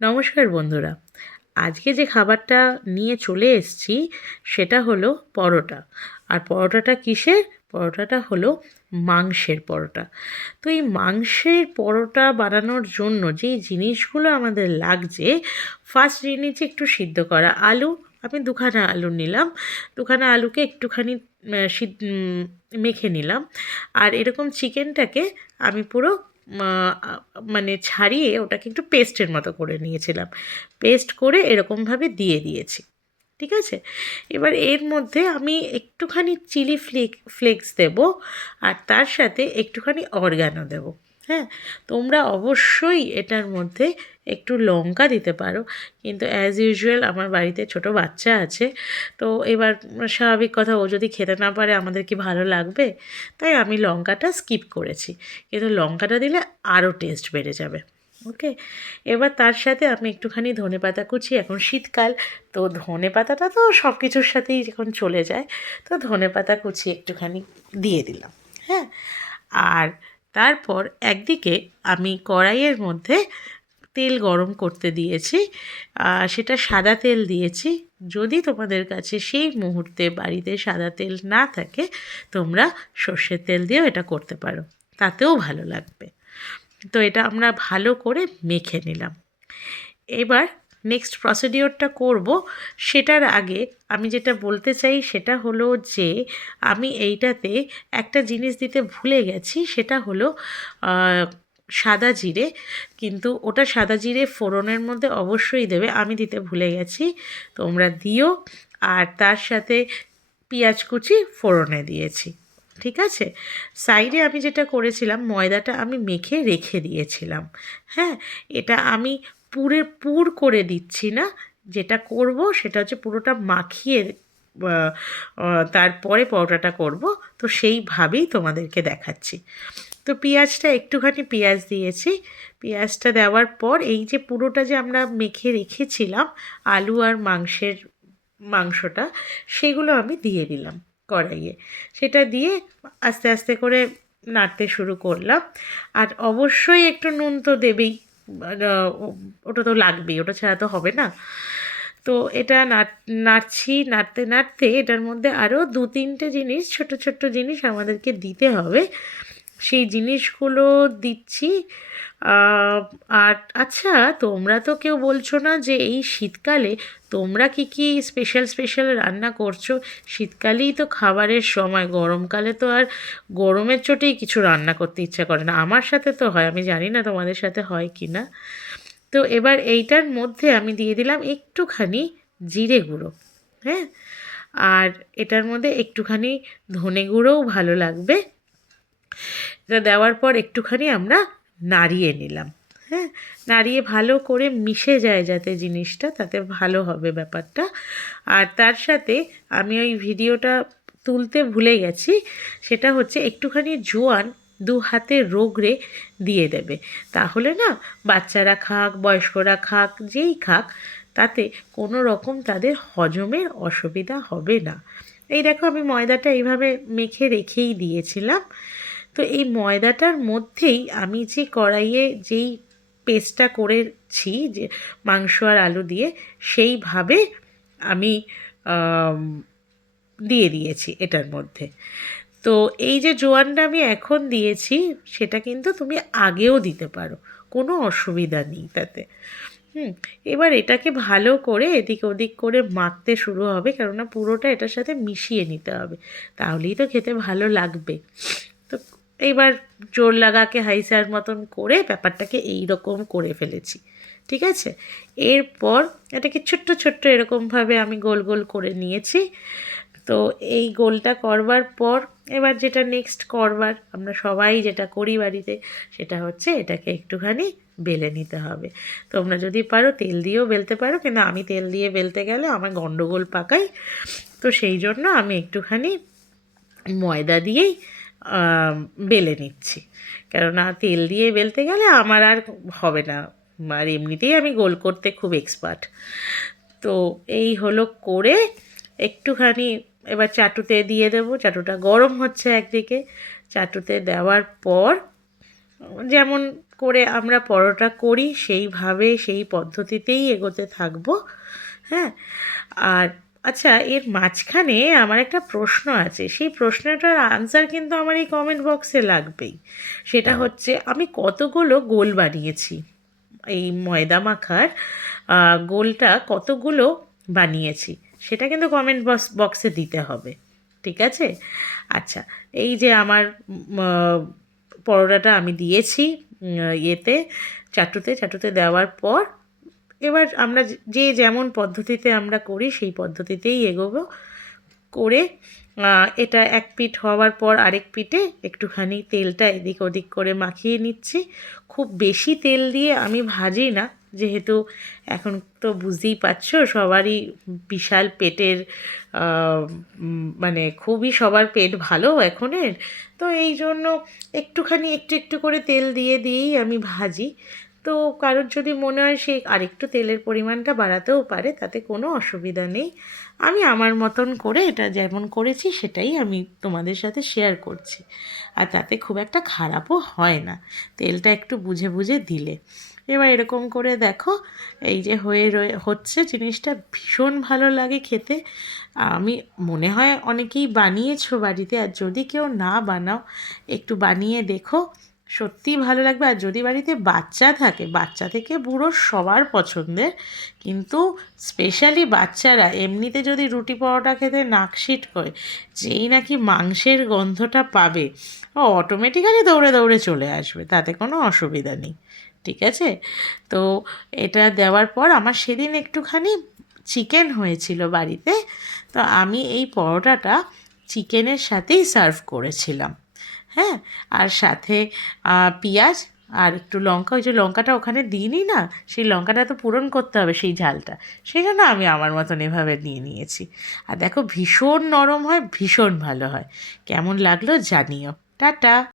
নমস্কার বন্ধুরা, আজকে যে খাবারটা নিয়ে চলে এসেছি সেটা হলো পরোটা। আর পরোটাটা কিসের? পরোটাটা হলো মাংসের পরোটা। তো এই মাংসের পরোটা বানানোর জন্য যেই জিনিসগুলো আমাদের লাগছে, ফার্স্ট জিনিস একটু সিদ্ধ করা আলু। আমি দুখানা আলু নিলাম, দুখানা আলুকে একটুখানি মেখে নিলাম। আর এরকম চিকেনটাকে আমি পুরো মানে ছাড়িয়ে ওটাকে একটু পেস্টের মতো করে নিয়েছিলাম। পেস্ট করে এরকমভাবে দিয়ে দিয়েছি। ঠিক আছে? এবার এর মধ্যে আমি একটুখানি চিলি ফ্লেক্স দেবো, আর তার সাথে একটুখানি অরগ্যানো দেবো। হ্যাঁ, তোমরা অবশ্যই এটার মধ্যে একটু লঙ্কা দিতে পারো, কিন্তু অ্যাজ ইউজুয়াল আমার বাড়িতে ছোট বাচ্চা আছে, তো এবার স্বাভাবিক কথা, ও যদি খেতে না পারে আমাদের কি ভালো লাগবে? তাই আমি লঙ্কাটা স্কিপ করেছি, কিন্তু লঙ্কাটা দিলে আরও টেস্ট বেড়ে যাবে। ওকে, এবার তার সাথে আমি একটুখানি ধনেপাতা কুচি, এখন শীতকাল, তো ধনেপাতাটা তো সব কিছুর সাথেই এখন চলে যায়, তো ধনেপাতা কুচি একটুখানি দিয়ে দিলাম। হ্যাঁ, আর তারপর একদিকে আমি কড়াইয়ের মধ্যে তেল গরম করতে দিয়েছি। সেটা সাদা তেল দিয়েছি। যদি তোমাদের কাছে সেই মুহূর্তে বাড়িতে সাদা তেল না থাকে, তোমরা সর্ষের তেল দিয়েও এটা করতে পারো, তাতেও ভালো লাগবে। তো এটা আমরা ভালো করে মেখে নিলাম। এবার নেক্সট প্রসিডিওরটা করব, সেটার আগে আমি যেটা বলতে চাই সেটা হলো যে আমি এইটাতে একটা জিনিস দিতে ভুলে গেছি, সেটা হলো সাদা জিরে। কিন্তু ওটা সাদা জিরে ফোড়নের মধ্যে অবশ্যই দেবে, আমি দিতে ভুলে গেছি, তোমরা দিও। আর তার সাথে পেঁয়াজ কুচি ফোড়নে দিয়েছি। ঠিক আছে? সাইডে আমি যেটা করেছিলাম, ময়দাটা আমি মেখে রেখে দিয়েছিলাম। হ্যাঁ, এটা আমি পুর করে দিচ্ছি না। যেটা করব সেটা হচ্ছে পুরোটা মাখিয়ে তারপরে পরোটাটা করব, তো সেইভাবেই তোমাদেরকে দেখাচ্ছি। তো পেঁয়াজটা একটুখানি পেঁয়াজ দিয়েছি। পেঁয়াজটা দেওয়ার পর এই যে পুরোটা যে আমরা মেখে রেখেছিলাম আলু আর মাংসটা, সেগুলো আমি দিয়ে দিলাম কড়াইয়ে। সেটা দিয়ে আস্তে আস্তে করে নাড়তে শুরু করলাম। আর অবশ্যই একটু নুন তো দেবেই, ওটা তো লাগবেই, ওটা ছাড়া তো হবে না। তো এটা নাড়ছি, নাড়তে নাড়তে এটার মধ্যে আরও দু তিনটে জিনিস, ছোট ছোট জিনিস আমাদেরকে দিতে হবে। সেই জিনিসগুলো দিচ্ছি। আর আচ্ছা, তোমরা তো কেউ বলছো না যে এই শীতকালে তোমরা কি কি স্পেশাল স্পেশাল রান্না করছো? শীতকালেই তো খাবারের সময়, গরমকালে তো আর গরমের চোটেই কিছু রান্না করতে ইচ্ছা করে না। আমার সাথে তো হয়, আমি জানি না তোমাদের সাথে হয় কি না। তো এবার এইটার মধ্যে আমি দিয়ে দিলাম একটুখানি জিরে গুঁড়ো। হ্যাঁ, আর এটার মধ্যে একটুখানি ধনে গুঁড়োও ভালো লাগবে। এটা দেওয়ার পর একটুখানি আমরা নাড়িয়ে নিলাম। হ্যাঁ, নাড়িয়ে ভালো করে মিশে যায় যাতে জিনিসটা, তাতে ভালো হবে ব্যাপারটা। আর তার সাথে আমি ওই ভিডিওটা তুলতে ভুলে গেছি, সেটা হচ্ছে একটুখানি জোয়ান দু হাতে রগড়ে দিয়ে দেবে। তাহলে না, বাচ্চারা খাক, বয়স্করা খাক, যেই খাক, তাতে কোনো রকম তাদের হজমের অসুবিধা হবে না। এই দেখো, আমি ময়দাটা এইভাবে মেখে রেখেই দিয়েছিলাম। তো এই ময়দাটার মধ্যেই আমি যে কড়াইয়ে যেই পেস্টটা করেছি, যে মাংস আর আলু দিয়ে, সেইভাবে আমি আম, দিয়ে দিয়েছি এটার মধ্যে। তো এই যে জোয়ানটা আমি এখন দিয়েছি, সেটা কিন্তু তুমি আগেও দিতে পারো, কোনো অসুবিধা নেই তাতে। হুম, এবার এটাকে ভালো করে এদিক ওদিক করে মাখতে শুরু হবে, কেননা পুরোটা এটার সাথে মিশিয়ে নিতে হবে, তাহলেই তো খেতে ভালো লাগবে। তো এইবার জোর লাগাকে হাইসার মতন করে ব্যাপারটাকে এই রকম করে ফেলেছি। ঠিক আছে? এরপর এটাকে ছোট্ট ছোট্ট এরকমভাবে আমি গোল গোল করে নিয়েছি। তো এই গোলটা করবার পর এবার যেটা নেক্সট করবার, আমরা সবাই যেটা করি বাড়িতে, সেটা হচ্ছে এটাকে একটুখানি বেলে নিতে হবে। তোমরা যদি পারো তেল দিয়েও বেলতে পারো, কিন্তু আমি তেল দিয়ে বেলতে গেলে আমার গন্ডগোল পাকাই, তো সেই জন্য আমি একটুখানি ময়দা দিয়েই বেলে নিচ্ছি। কেননা তেল দিয়ে বেলতে গেলে আমার আর হবে না, আর এমনিতেই আমি গোল করতে খুব এক্সপার্ট। তো এই হলো করে একটুখানি এবার চাটুতে দিয়ে দেবো। চাটুটা গরম হচ্ছে একদিকে, চাটুতে দেওয়ার পর যেমন করে আমরা পরোটা করি সেইভাবে সেই পদ্ধতিতেই এগোতে থাকবো। হ্যাঁ, আর আচ্ছা, এর মাঝখানে আমার একটা প্রশ্ন আছে, সেই প্রশ্নটার আনসার কিন্তু আমার এই কমেন্ট বক্সে লাগবেই। সেটা হচ্ছে, আমি কতগুলো গোল বানিয়েছি এই ময়দা মাখার, গোলটা কতগুলো বানিয়েছি সেটা কিন্তু কমেন্ট বক্সে দিতে হবে, ঠিক আছে? আচ্ছা, এই যে আমার পরোটাটা আমি দিয়েছি ইয়েতে, চাটুতে চাটুতে দেওয়ার পর এবার আমরা যে যেমন পদ্ধতিতে আমরা করি সেই পদ্ধতিতেই এগোবো। করে এটা এক পিঠ হওয়ার পর আরেক পিঠে একটুখানি তেলটা এদিক ওদিক করে মাখিয়ে নিচ্ছি। খুব বেশি তেল দিয়ে আমি ভাজি না, যেহেতু এখন তো বুঝতেই পারছো সবারই বিশাল পেটের, মানে খুবই সবার পেট ভালো এখনের, তো এই জন্য একটুখানি একটু একটু করে তেল দিয়ে দিয়েই আমি ভাজি। তো কারোর যদি মনে হয় সে আরেকটু তেলের পরিমাণটা বাড়াতেও পারে, তাতে কোনো অসুবিধা নেই। আমি আমার মতন করে এটা যেমন করেছি সেটাই আমি তোমাদের সাথে শেয়ার করছি, আর তাতে খুব একটা খারাপও হয় না তেলটা একটু বুঝে বুঝে দিলে। এবার এরকম করে দেখো, এই যে হচ্ছে জিনিসটা ভীষণ ভালো লাগে খেতে। আমি মনে হয় অনেকেই বানিয়েছো বাড়িতে, আর যদি কেউ না বানাও একটু বানিয়ে দেখো, সত্যিই ভালো লাগবে। আর যদি বাড়িতে বাচ্চা থাকে, বাচ্চা থেকে বুড়ো সবার পছন্দের, কিন্তু স্পেশালি বাচ্চারা এমনিতে যদি রুটি পরোটা খেতে নাকশিট করে, যেই নাকি মাংসের গন্ধটা পাবে ও অটোমেটিক্যালি দৌড়ে দৌড়ে চলে আসবে, তাতে কোনো অসুবিধা নেই, ঠিক আছে? তো এটা দেওয়ার পর আমার সেদিন একটুখানি চিকেন হয়েছিল বাড়িতে, তো আমি এই পরোটাটা চিকেনের সাথেই সার্ভ করেছিলাম। হ্যাঁ, আর সাথে পেঁয়াজ আর একটু লঙ্কা, ওই যে লঙ্কাটা ওখানে দিইনি না, সেই লঙ্কাটা তো পূরণ করতে হবে সেই ঝালটা, সেই জন্য আমি আমার মতন এভাবে নিয়ে নিয়েছি। আর দেখো ভীষণ নরম হয়, ভীষণ ভালো হয়। কেমন লাগলো জানিও। টাটা।